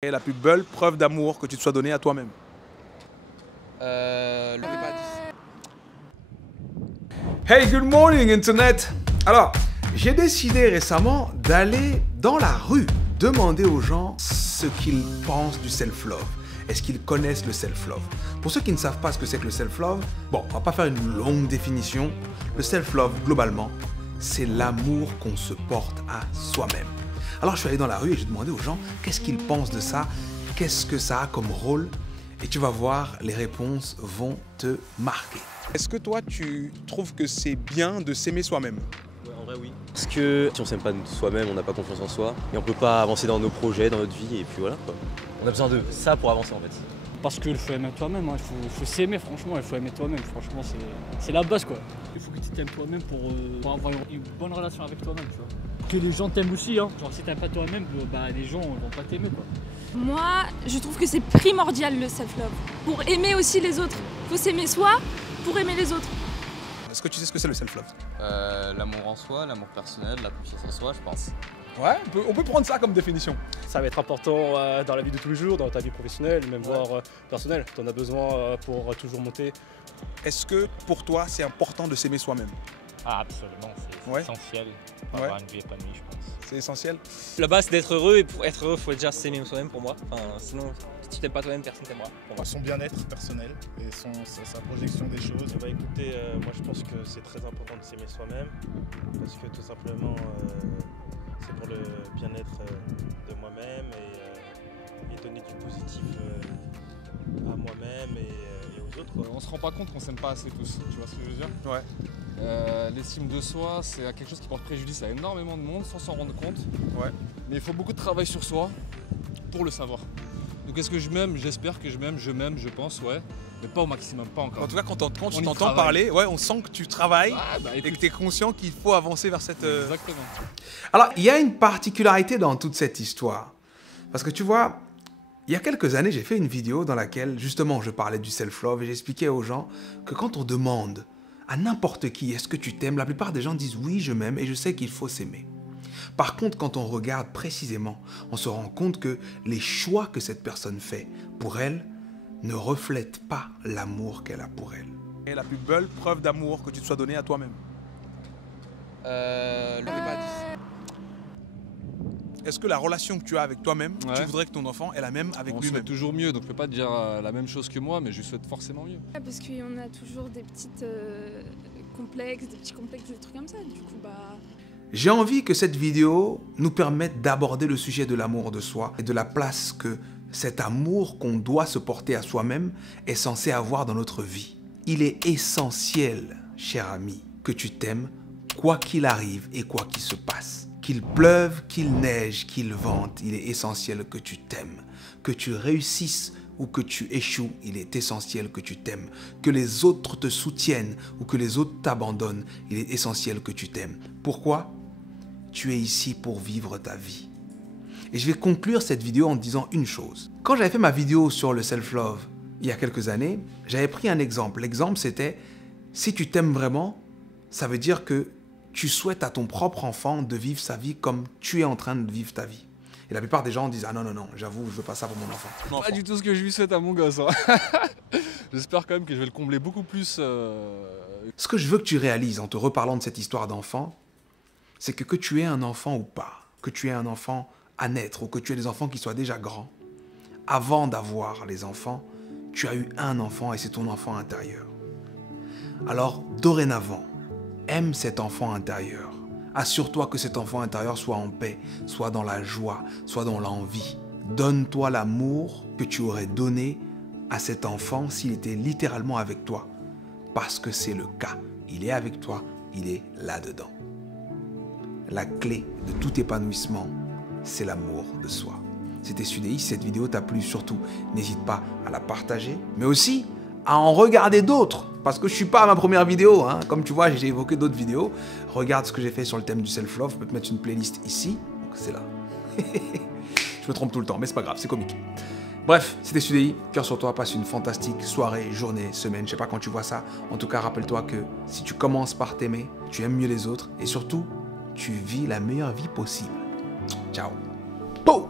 Et la plus belle preuve d'amour que tu te sois donné à toi-même? Hey, good morning Internet! Alors, j'ai décidé récemment d'aller dans la rue demander aux gens ce qu'ils pensent du self-love. Est-ce qu'ils connaissent le self-love? Pour ceux qui ne savent pas ce que c'est que le self-love, bon, on va pas faire une longue définition. Le self-love, globalement, c'est l'amour qu'on se porte à soi-même. Alors je suis allé dans la rue et j'ai demandé aux gens qu'est-ce qu'ils pensent de ça, qu'est-ce que ça a comme rôle, et tu vas voir, les réponses vont te marquer. Est-ce que toi, tu trouves que c'est bien de s'aimer soi-même? Ouais, en vrai, oui. Parce que si on s'aime pas soi-même, on n'a pas confiance en soi, et on peut pas avancer dans nos projets, dans notre vie, et puis voilà quoi. On a besoin de ça pour avancer en fait. Parce qu'il faut aimer toi-même, hein. Il faut s'aimer franchement, il faut aimer toi-même, franchement c'est la base quoi. Il faut que tu t'aimes toi-même pour avoir une bonne relation avec toi-même, tu vois. Que les gens t'aiment aussi, hein. Genre si t'aimes pas toi-même, bah les gens vont pas t'aimer quoi. Moi, je trouve que c'est primordial le self-love. Pour aimer aussi les autres. Il faut s'aimer soi pour aimer les autres. Est-ce que tu sais ce que c'est le self-love? L'amour en soi, l'amour personnel, la confiance en soi, je pense. Ouais, on peut prendre ça comme définition. Ça va être important dans la vie de tous les jours, dans ta vie professionnelle, même voire personnelle. Tu en as besoin pour toujours monter. Est-ce que pour toi, c'est important de s'aimer soi-même? Ah, absolument, c'est essentiel pour avoir une vie épanouie, je pense. C'est essentiel. La base c'est d'être heureux, et pour être heureux, il faut déjà s'aimer soi-même pour moi. Enfin, sinon, si tu t'aimes pas toi-même, personne t'aimera. Son bien-être personnel et sa projection des choses. Bah écoutez, moi je pense que c'est très important de s'aimer soi-même parce que tout simplement c'est pour le bien-être de moi-même et donner du positif à moi-même et aux autres, quoi. On se rend pas compte qu'on s'aime pas assez tous, tu vois ce que je veux dire? Ouais. L'estime de soi, c'est quelque chose qui porte préjudice à énormément de monde sans s'en rendre compte. Ouais. Mais il faut beaucoup de travail sur soi pour le savoir. Donc est-ce que je m'aime? J'espère que je m'aime, je pense, ouais. Mais pas au maximum, pas encore. En tout cas, quand tu t'entends parler, ouais, on sent que tu travailles et que tu es conscient qu'il faut avancer vers cette... Exactement. Alors, il y a une particularité dans toute cette histoire. Parce que tu vois, il y a quelques années, j'ai fait une vidéo dans laquelle, justement, je parlais du self-love et j'expliquais aux gens que quand on demande à n'importe qui, est-ce que tu t'aimes? La plupart des gens disent oui, je m'aime et je sais qu'il faut s'aimer. Par contre, quand on regarde précisément, on se rend compte que les choix que cette personne fait pour elle ne reflètent pas l'amour qu'elle a pour elle. Et la plus belle preuve d'amour que tu te sois donné à toi-même? Est-ce que la relation que tu as avec toi-même, tu voudrais que ton enfant ait la même avec lui-même? On souhaite toujours mieux, donc je peux pas te dire la même chose que moi, mais je souhaite forcément mieux. Parce qu'on a toujours des petites complexes, des petits complexes, des trucs comme ça. Du coup, bah... J'ai envie que cette vidéo nous permette d'aborder le sujet de l'amour de soi et de la place que cet amour qu'on doit se porter à soi-même est censé avoir dans notre vie. Il est essentiel, cher ami, que tu t'aimes, quoi qu'il arrive et quoi qu'il se passe. Qu'il pleuve, qu'il neige, qu'il vente, il est essentiel que tu t'aimes. Que tu réussisses ou que tu échoues, il est essentiel que tu t'aimes. Que les autres te soutiennent ou que les autres t'abandonnent, il est essentiel que tu t'aimes. Pourquoi? Tu es ici pour vivre ta vie. Et je vais conclure cette vidéo en disant une chose. Quand j'avais fait ma vidéo sur le self-love il y a quelques années, j'avais pris un exemple. L'exemple c'était, si tu t'aimes vraiment, ça veut dire que tu souhaites à ton propre enfant de vivre sa vie comme tu es en train de vivre ta vie. Et la plupart des gens disent « Ah non, non, non, j'avoue, je veux pas ça pour mon enfant. » Pas du tout ce que je lui souhaite à mon gosse. Hein. J'espère quand même que je vais le combler beaucoup plus. Ce que je veux que tu réalises en te reparlant de cette histoire d'enfant, c'est que tu aies un enfant ou pas, que tu aies un enfant à naître ou que tu aies des enfants qui soient déjà grands, avant d'avoir les enfants, tu as eu un enfant et c'est ton enfant intérieur. Alors, dorénavant, aime cet enfant intérieur. Assure-toi que cet enfant intérieur soit en paix, soit dans la joie, soit dans l'envie. Donne-toi l'amour que tu aurais donné à cet enfant s'il était littéralement avec toi. Parce que c'est le cas. Il est avec toi, il est là-dedans. La clé de tout épanouissement, c'est l'amour de soi. C'était Sudei, si cette vidéo t'a plu, surtout, n'hésite pas à la partager, mais aussi à en regarder d'autres, parce que je ne suis pas à ma première vidéo, hein. Comme tu vois, j'ai évoqué d'autres vidéos. Regarde ce que j'ai fait sur le thème du self-love, je peux te mettre une playlist ici, donc c'est là. Je me trompe tout le temps, mais c'est pas grave, c'est comique. Bref, c'était Sudei, cœur sur toi, passe une fantastique soirée, journée, semaine, je sais pas quand tu vois ça. En tout cas, rappelle-toi que si tu commences par t'aimer, tu aimes mieux les autres, et surtout, tu vis la meilleure vie possible. Ciao. Boum!